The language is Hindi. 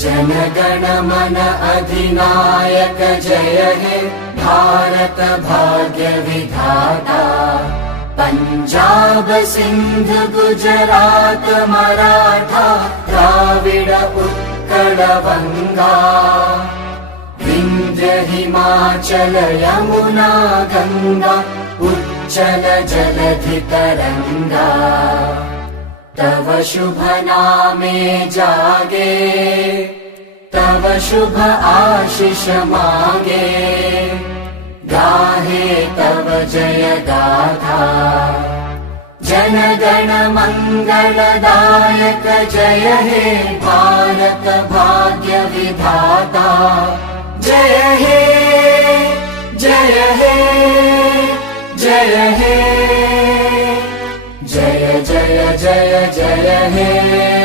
जनगण मन अधिनायक जय हे भारत भाग्य विधाता। पंजाब सिंध गुजरात मराठा द्राविड उत्कल बंगा। विंध्य हिमाचल यमुना गंगा उच्चल जलधि तरंगा। तव शुभ नामे जागे तव शुभ आशीष मांगे। गाहे तव जय गाथा जनगण मंगलदायक जय हे भारत भाग्य विधाता। जय हे जय हे जय हे जय जय जय जय हे।